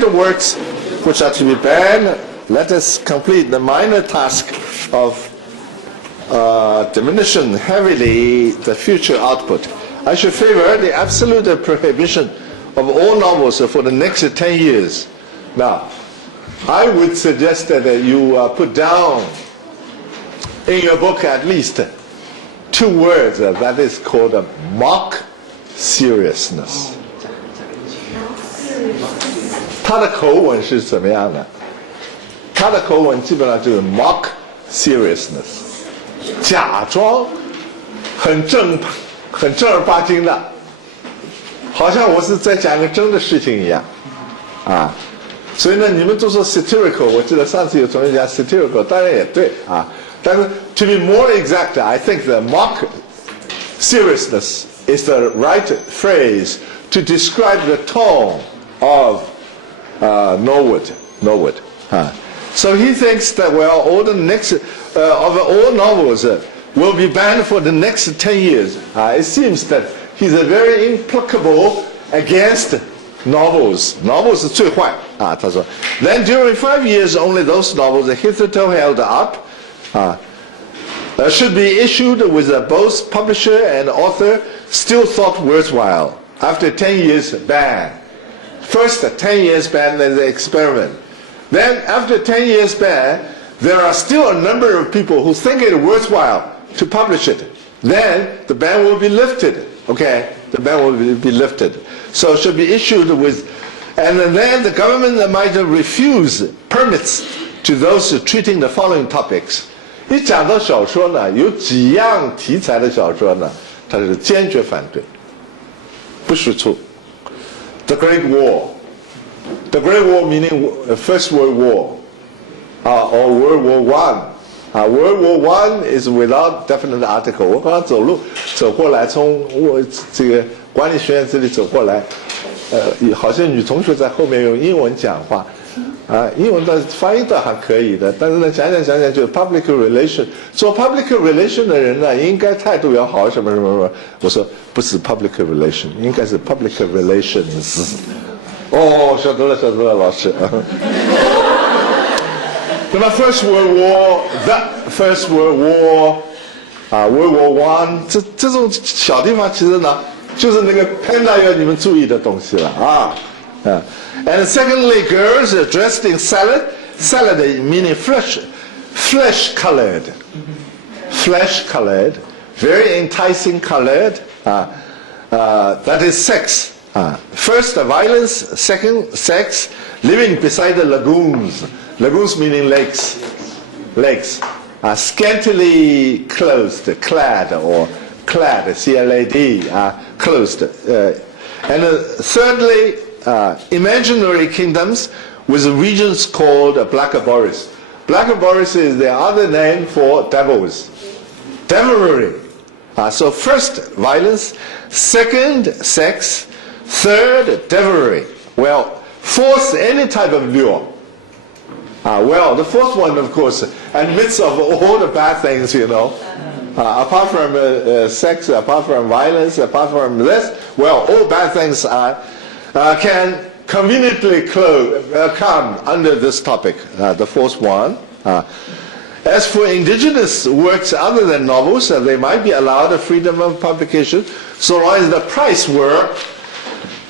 the works which are to be banned, let us complete the minor task of diminishing heavily the future output. I should favor the absolute prohibition of all novels for the next 10 years. Now, I would suggest that you put down in your book at least 2 words that is called mock seriousness. 他的口吻是怎么样的？他的口吻基本上就是 mock seriousness， 假装很正儿八经的，好像我是在讲个真的事情一样，啊，所以呢，你们都说 satirical， 我记得上次有同学讲 satirical， 当然也对啊，但是 to be more exact, I think the mock seriousness is the right phrase to describe the tone of Norwood. So he thinks that all the next of all novels will be banned for the next 10 years. It seems that he's very implacable against novels. Novels 是最坏啊，他说。Then during 5 years, only those novels hitherto held up should be issued with both publisher and author still thought worthwhile. After 10 years, ban. First 10 years ban, then the experiment. Then after 10 years ban, there are still a number of people who think it worthwhile to publish it. Then the ban will be lifted. Okay, the ban will be lifted. So it should be issued with, and then the government might refuse permits to those treating the following topics. 一讲到小说呢，有几样题材的小说呢，他是坚决反对，不许出。The Great War. The Great War meaning First World War, or World War I. World War I is without definite article. 我刚刚走过来，从我这个管理学院这里走过来，好像女同学在后面用英文讲话，英文的翻译倒还可以的，但是呢，讲讲就 public relation， 做 public relation 的人呢，应该态度要好，什么什么什么。我说不是 public relation， 应该是 public relations。哦，晓得了，老师。那么 First World War，World War I， 这种小地方其实呢，就是那个 panda 要你们注意的东西了啊。And secondly, girls are dressed in salad meaning flesh colored, very enticing colored. That is sex. First, violence. Second, sex. Living beside the lagoons. Lagoons meaning lakes. Scantily clad, C-L-A-D, closed. And thirdly, imaginary kingdoms with regions called Black Boris. Black Boris is the other name for devils. Devilry. So first, violence. Second, sex. Third, devilry. Well, fourth, any type of lure. Well, the fourth one, of course, admits of all the bad things, you know. Apart from sex, apart from violence, apart from this, well, all bad things can conveniently come under this topic, the fourth one. As for indigenous works other than novels, they might be allowed a freedom of publication so long as the price were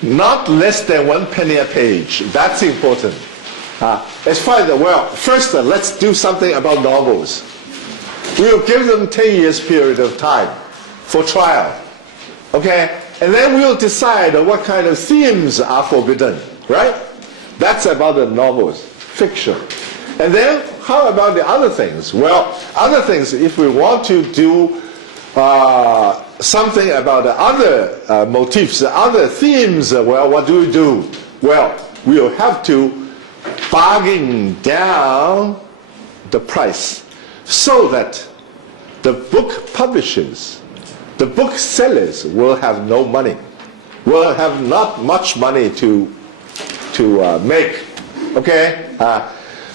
not less than 1 penny a page. That's important. As far as first let's do something about novels. We'll give them 10 years period of time for trial. Okay? And then we'll decide what kind of themes are forbidden, right? That's about the novels, fiction. And then how about the other things? Well, other things, if we want to do something about the other motifs, other themes, what do? Well, we'll have to bargain down the price so that the book publishers, the book sellers will have no money, will have not much money to make. Okay?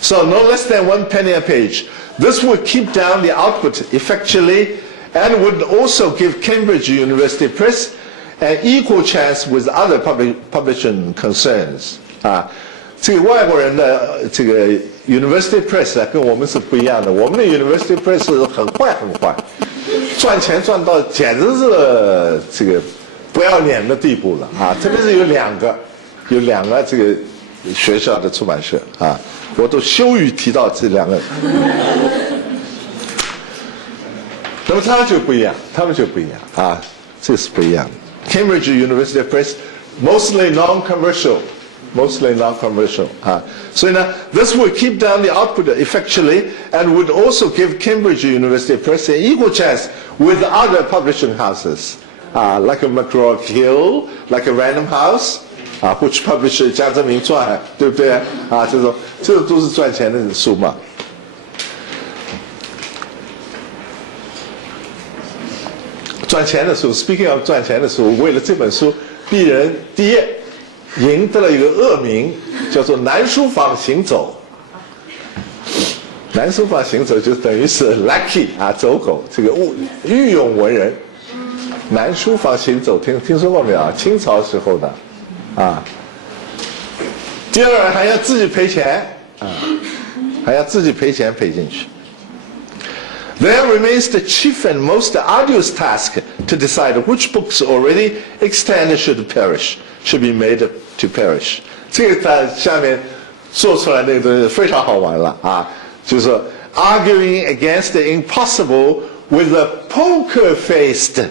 So no less than 1 penny a page. This would keep down the output effectually and would also give Cambridge University Press an equal chance with other publishing concerns. 这个外国人的这个 University Press 跟我们是不一样的，我们的 University Press 很坏，赚钱赚到简直是这个不要脸的地步了啊！特别是有两个这个学校的出版社啊，我都羞于提到这两个。那么他们就不一样啊，这是不一样的。Cambridge University Press mostly non-commercial. So this would keep down the output effectually and would also give Cambridge University Press an equal chance with other publishing houses, like a McGraw-Hill, like a Random House, which publish 江泽民传，对不对啊？这都是赚钱的书嘛。赚钱的书 ，Speaking of 赚钱的书，为了这本书，鄙人第一赢得了一个恶名，叫做南书坊行走。南书坊行走就等于是 lucky 啊，走狗，这个御用文人。南书坊行走，听说过没有啊？清朝时候的，啊。第二还要自己赔钱啊，还要自己赔钱赔进去。There remains the chief and most arduous task to decide which books already extant should be made to perish. 这个在下面做出来那个东西非常好玩了啊，就是说 arguing against the impossible with a poker-faced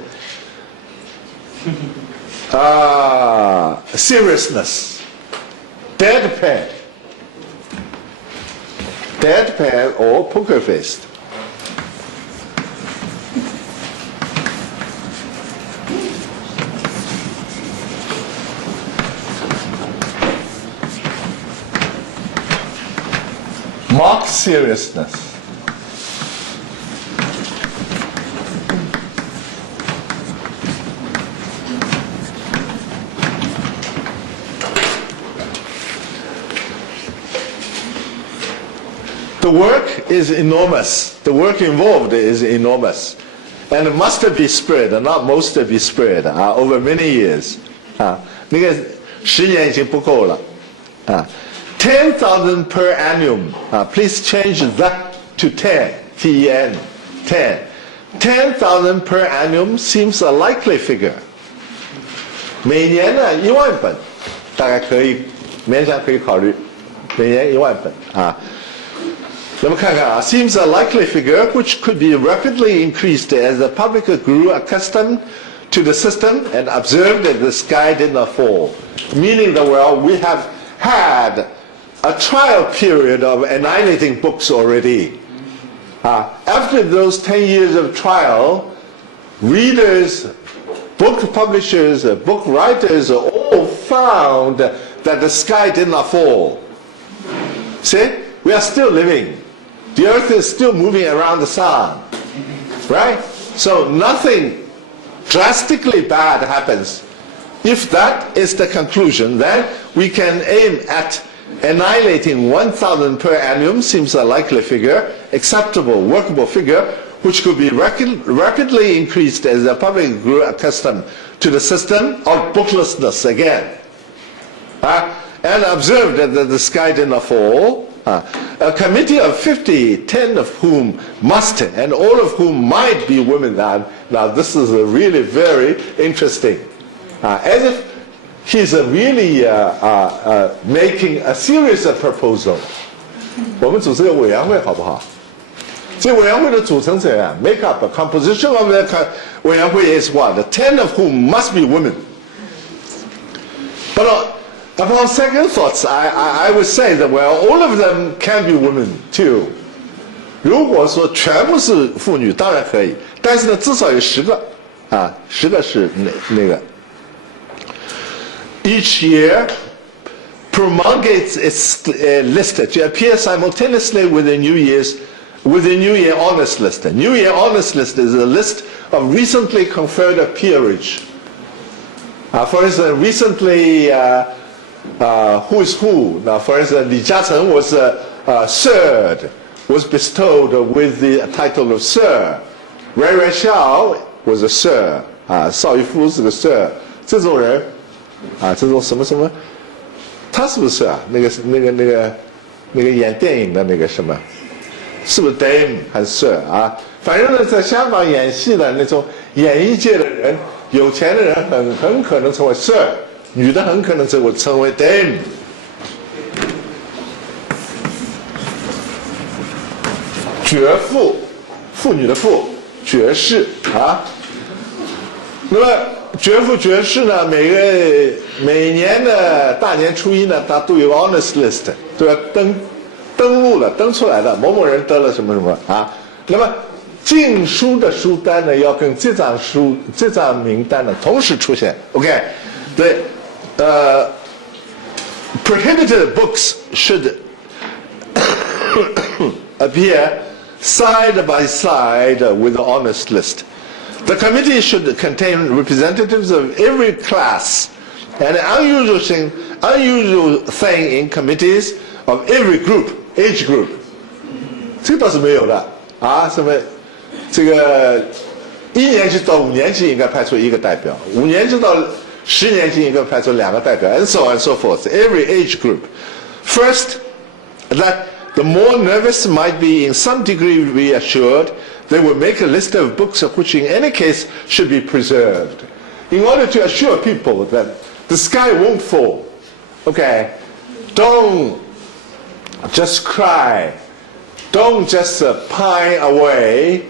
seriousness, deadpan or poker-faced. Mock seriousness. The work is enormous. The work involved is enormous. And it must be spread, and not most be spread, over many years. 那个10年已经不够了。10,000 per annum. Please change that to 10. T-E-N. 10. 10,000 per annum seems a likely figure. 每年呢1万本，大概可以勉强可以考虑，每年1万本啊。那么看看啊 ，seems a likely figure which could be rapidly increased as the public grew accustomed to the system and observed that the sky did not fall. Meaning that we have had a trial period of annihilating books already. After those 10 years of trial, readers, book publishers, book writers all found that the sky did not fall. See, we are still living. The earth is still moving around the sun, right? So nothing drastically bad happens. If that is the conclusion, then we can aim at annihilating 1,000 per annum seems a likely figure, acceptable, workable figure, which could be rapidly increased as the public grew accustomed to the system of booklessness again. And observed that the sky did not fall. A committee of 50, 10 of whom must, and all of whom might be women. Now this is really very interesting. As if he's really making a serious proposal. 我们组织个委员会好不好？这委员会的组成怎样 ？Make up a composition of the 委员会 is what? 10 of whom must be women. But upon second thoughts, I would say that all of them can be women too. 如果说全部是妇女，当然可以，但是呢，至少有10个10个是那个。Each year promulgates its list to appear simultaneously with the New Year Honors List. The New Year Honors List is a list of recently conferred peerage. For instance, recently, who is who? Now, for instance, Li Jiacheng was Sir, was bestowed with the title of Sir. Rai Xiao was a Sir. 邵逸夫是个 Sir. 这种人这种什么什么他是不是啊？那个演电影的那个什么，是不是 Dame 还是 Sir 啊？反正呢，在香港演戏的那种演艺界的人，有钱的人很可能成为 Sir， 女的很可能成为 Dame。爵妇，妇女的妇，爵士啊。那么爵妇爵士呢，每年的大年初一呢，他都有 honors list， 都要登录了，登出来的某某人得了什么什么啊。那么禁书的书单呢，要跟这张名单呢同时出现。OK， 对，prohibited books should appear side by side with the honors list. The committee should contain representatives of every class, and an unusual thing in committees of every age group. 这倒是没有的啊，什么这个1年级到5年级应该派出1个代表，5年级到10年级应该派出2个代表 ，and so on and so forth. Every age group. First, that the more nervous might be in some degree reassured, they will make a list of books which in any case should be preserved. In order to assure people that the sky won't fall, okay, don't just cry, don't just pine away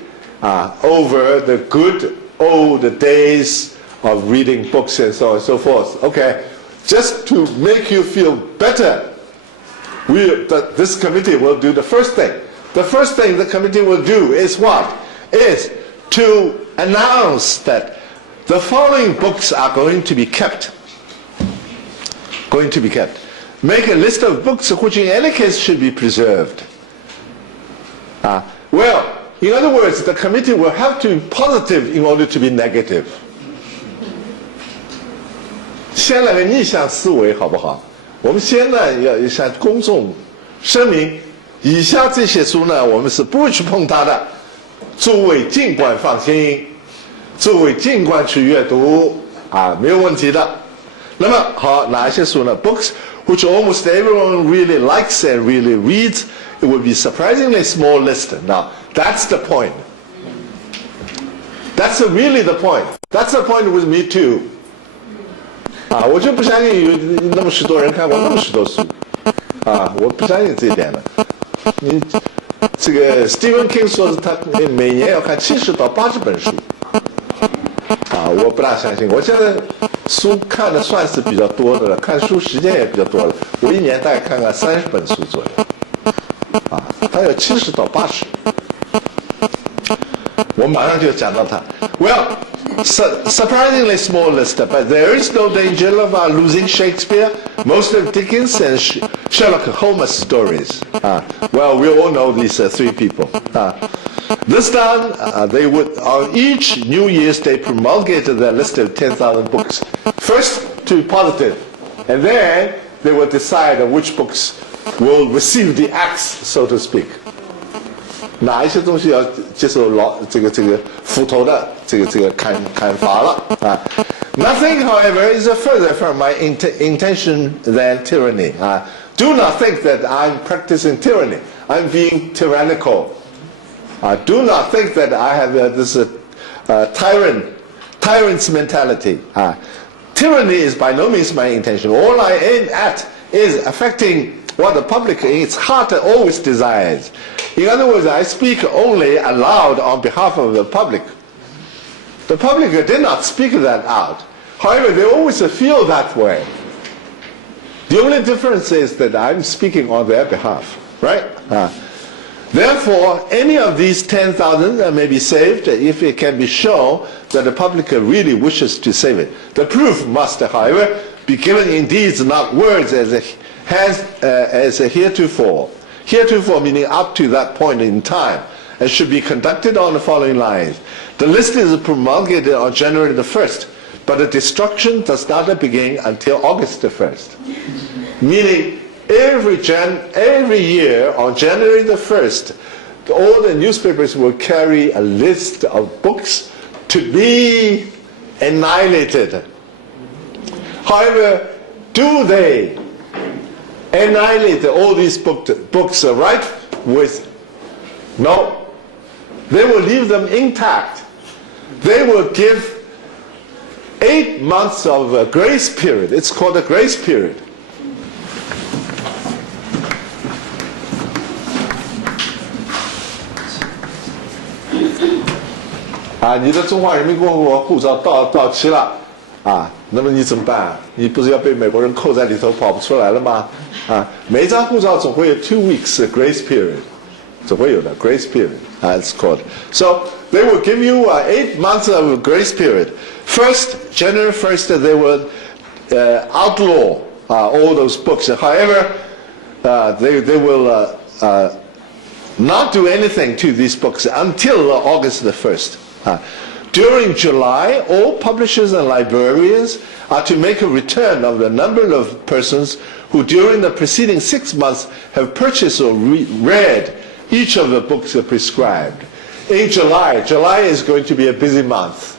over the good old days of reading books and so on and so forth, okay, just to make you feel better. This committee will do the first thing. The first thing the committee will do is what? Is to announce that the following books are going to be kept. Going to be kept. Make a list of books which in any case should be preserved. Well, in other words, the committee will have to be positive in order to be negative. 先来个逆向思维好不好？我们先呢要向公众声明，以下这些书呢，我们是不会去碰它的，诸位尽管放心，诸位尽管去阅读没有问题的。那么好，哪一些书呢 ？Books which almost everyone really likes and really reads, it would be surprisingly small list. Now that's the point. That's really the point. That's the point with me too. 我就不相信有那么许多人看过那么许多书，我不相信这一点的。你这个 Stephen King 说是他每年要看70到80本书，我不大相信。我现在书看的算是比较多的了，看书时间也比较多了。我1年大概看30本书左右，他有70到80。我马上就讲到它。Well, surprisingly small list, but there is no danger of losing Shakespeare, most of Dickens, and Sherlock Holmes stories. Well, we all know these 3 people. This time, they would, on each New Year's Day, promulgate their list of 10,000 books. First to positive, and then they will decide which books will receive the axe, so to speak. 哪一些东西要接受这个斧头的这个砍伐了Nothing, however, is further from my intention than tyranny. Do not think that I'm practicing tyranny. I'm being tyrannical. Do not think that I have this tyrant's mentality. Tyranny is by no means my intention. All I aim at is affecting what the public in its heart always desires. In other words, I speak only aloud on behalf of the public. The public did not speak that out. However, they always feel that way. The only difference is that I'm speaking on their behalf, right? Therefore, any of these 10,000 may be saved if it can be shown that the public really wishes to save it. The proof must, however, be given in deeds, not words, as heretofore. Heretofore meaning up to that point in time, and should be conducted on the following lines. The list is promulgated on January the 1st, but the destruction does not begin until August the 1st. Meaning, every year on January the 1st, all the newspapers will carry a list of books to be annihilated. However, do they annihilate all these books right with? No. They will leave them intact. They will give 8 months of a grace period. It's called a grace period. Ah, 你的中华人民共和国护照到期了，啊，那么你怎么办啊？你不是要被美国人扣在里头跑不出来了吗？啊，每一张护照总会有2 weeks grace period， 总会有的 grace period， it's called. So they will give you 8 months of grace period. First, January 1st, they will outlaw all those books. However, they will not do anything to these books until August the 1st. During July, all publishers and librarians are to make a return of the number of persons who during the preceding 6 months have purchased or read each of the books prescribed. In July is going to be a busy month.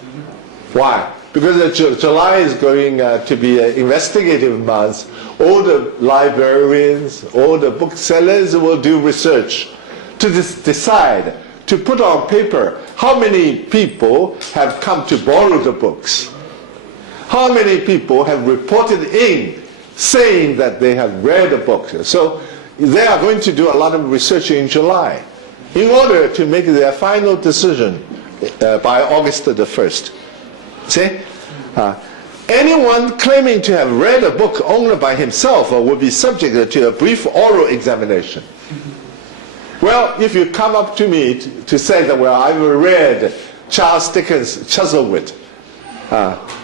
Why? Because July is going to be an investigative month. All the librarians, all the booksellers will do research to decide, to put on paper how many people have come to borrow the books. How many people have reported in saying that they have read the book. So they are going to do a lot of research in July in order to make their final decision by August the 1st. See? Anyone claiming to have read a book only by himself will be subject to a brief oral examination. Well, if you come up to me to say that, well, I've read Charles Dickens' Chuzzlewit,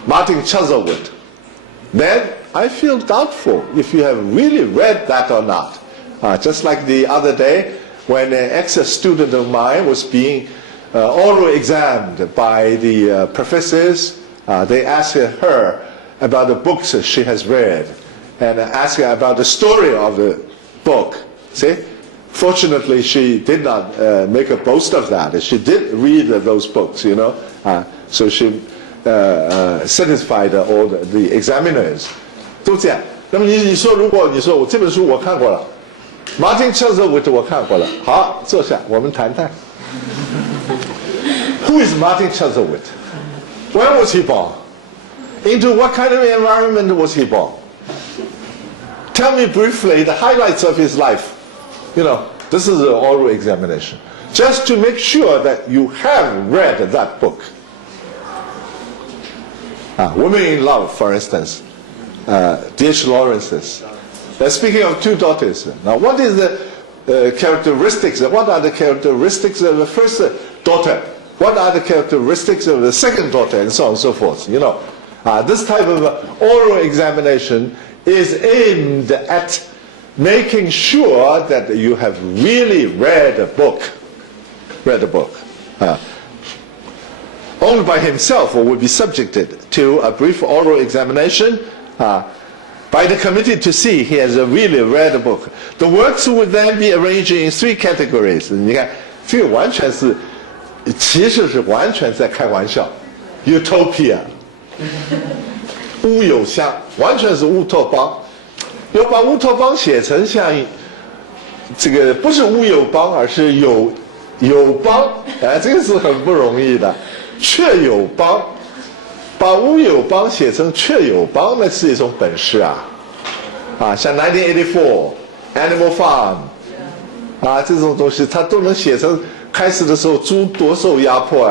Martin Chuzzlewit, then I feel doubtful if you have really read that or not. Just like the other day when an ex-student of mine was being oral examined by the professors, they asked her about the books she has read and asked her about the story of the book. See? Fortunately, she did not make a boast of that. She did read those books, you know. So she satisfied all the examiners. 都这样。那么你说，如果你说我这本书我看过了 ，Martin Chuzzlewit 我看过了，好，坐下，我们谈谈。Who is Martin Chuzzlewit? When was he born? Into what kind of environment was he born? Tell me briefly the highlights of his life. You know, this is an oral examination. Just to make sure that you have read that book. Women in Love, for instance. D.H. Lawrence's. Speaking of 2 daughters. Now, what is the characteristics? What are the characteristics of the first daughter? What are the characteristics of the second daughter, and so on and so forth? You know, this type of oral examination is aimed at making sure that you have really read a book. Only by himself will be subjected to a brief oral examination by the committee to see he has really read a book. The works would then be arranged in 3 categories. 你看，这个完全是，其实是完全在开玩笑 ，utopia， 乌有乡，完全是乌托邦。要把乌托邦写成像这个不是乌有邦，而是友邦，这个是很不容易的。确友邦，把乌有邦写成确友邦，那是一种本事啊！像1984 Animal Farm 这种东西，它都能写成。开始的时候，猪多受压迫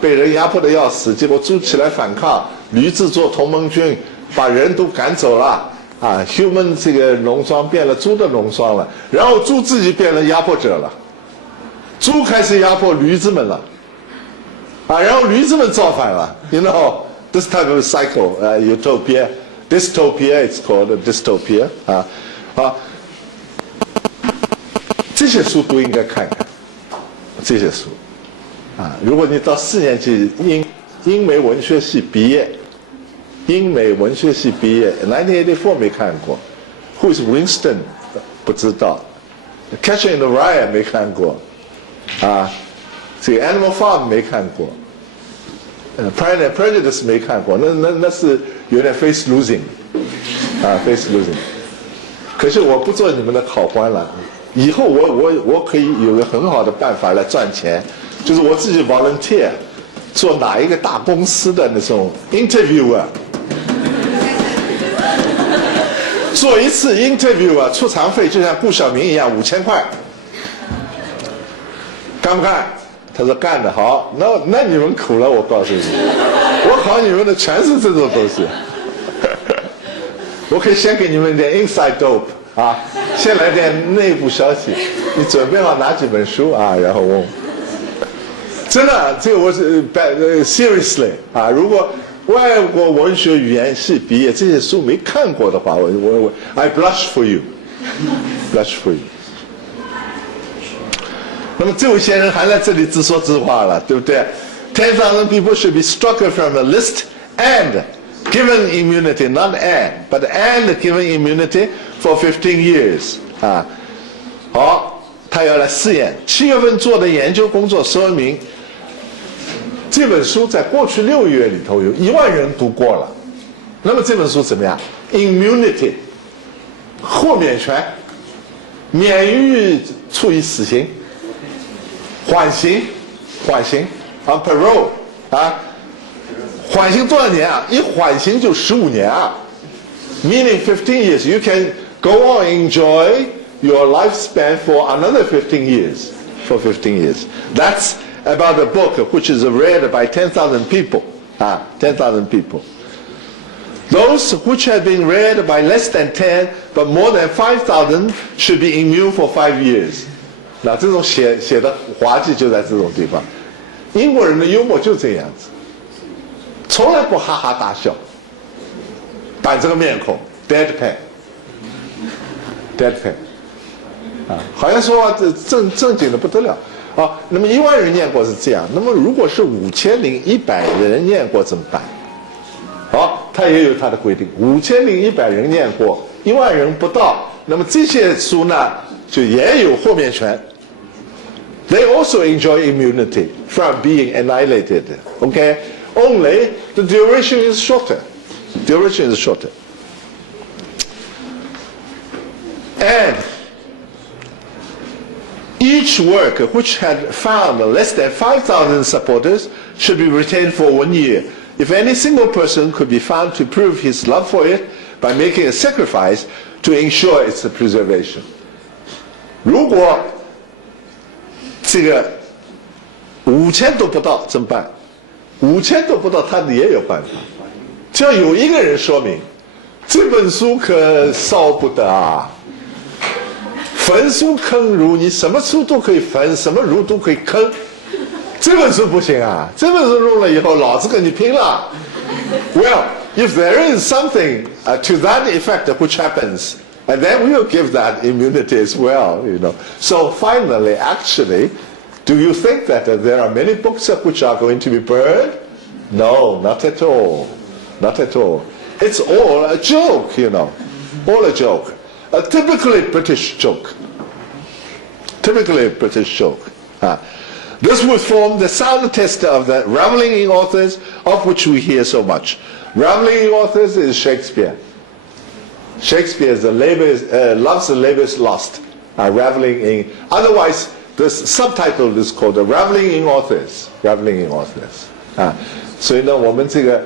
被人压迫的要死，结果猪起来反抗，驴子做同盟军，把人都赶走了。human 这个农庄变了猪的农庄了，然后猪自己变成压迫者了，猪开始压迫驴子们了，然后驴子们造反了。You know this type of cycle, utopia, dystopia, it's called a dystopia. 这些书都应该看看，这些书如果你到4年级英美文学系毕业。英美文学系毕业 ，1984 没看过 ，Who is Winston 不知道 ，Catcher in the Rye 没看过，这个 Animal Farm 没看过，Pride and Prejudice 没看过，那是有点 face losing，face losing。可是我不做你们的考官了，以后我可以有个很好的办法来赚钱，就是我自己 volunteer 做哪一个大公司的那种 interviewer， 做一次 interviewer 出场费就像顾晓明一样5000块，干不干？他说干的好，那你们苦了，我告诉你，我考你们的全是这种东西。我可以先给你们点 inside dope 啊，先来点内部消息，你准备好哪几本书啊，然后问。真的，这个我是seriously 啊，如果外国文学语言系毕业，这些书没看过的话，我 I blush for you，blush for you。那么这位先生还在这里自说自话了，对不对 ？10,000 people should be struck from a list and given immunity, not but given immunity for 15 years 啊。好，他要来试验。7月份做的研究工作说明，这本书在过去6个月里头有1万人读过了。那么这本书怎么样 ？Immunity， 豁免权，免于处以死刑。缓刑 on parole 啊，缓刑多少年啊？一缓刑就15年啊 ，meaning 15 years. You can go on enjoy your lifespan for another 15 years. For 15 years. That's about a book which is read by 10,000 people. 10,000 people. Those which have been read by less than 10 but more than 5,000 should be immune for 5 years. 那这种写的滑稽就在这种地方，英国人的幽默就这样子，从来不哈哈大笑，板着个面孔 ，deadpan， 啊，好像说这正经的不得了啊。那么1万人念过是这样，那么如果是5100人念过怎么办？好，他也有他的规定，5100人念过，1万人不到，那么这些书呢就也有豁免权。They also enjoy immunity from being annihilated. Okay? Only the duration is shorter. Duration is shorter. And each work which had found less than 5,000 supporters should be retained for 1 year. If any single person could be found to prove his love for it by making a sacrifice to ensure its preservation. 如果这个5000都不到怎么办？5000都不到，他也有办法。只要有一个人说明，这本书可烧不得啊！焚书坑儒，你什么书都可以焚，什么儒都可以坑，这本书不行啊！这本书弄了以后，老子跟你拼了。Well, if there is something to that effect which happens. And then we will give that immunity as well, you know. So finally, actually, do you think that there are many books which are going to be burned? No, not at all. Not at all. It's all a joke, you know. All a joke. A typically British joke. Typically British joke. This would form the sound test of the reveling in authors of which we hear so much. Reveling in authors is Shakespeare. Shakespeare's loves the labor is lost, reveling in. Otherwise, this subtitle is called the reveling in authors. Reveling in authors. 所以呢，我们这个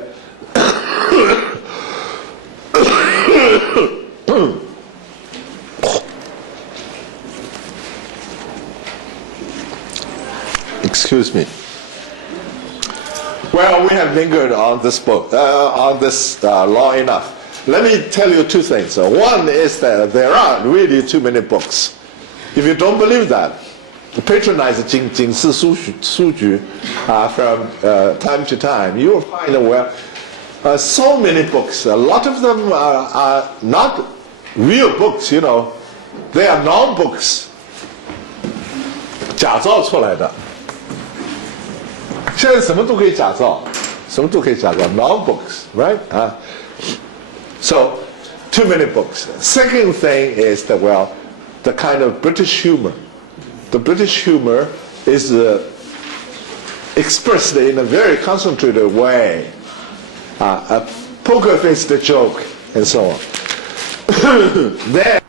Excuse me. Well, we have lingered on this book, on this long enough. Let me tell you 2 things. One is that there are really too many books. If you don't believe that, patronize 警示书局 from time to time. You will find so many books. A lot of them are not real books, you know. They are non-books. 假造出来的。现在什么都可以假造，什么都可以假造 non-books, right? So, too many books. Second thing is that, well, the kind of British humor. The British humor is expressed in a very concentrated way. A poker-faced joke and so on. Then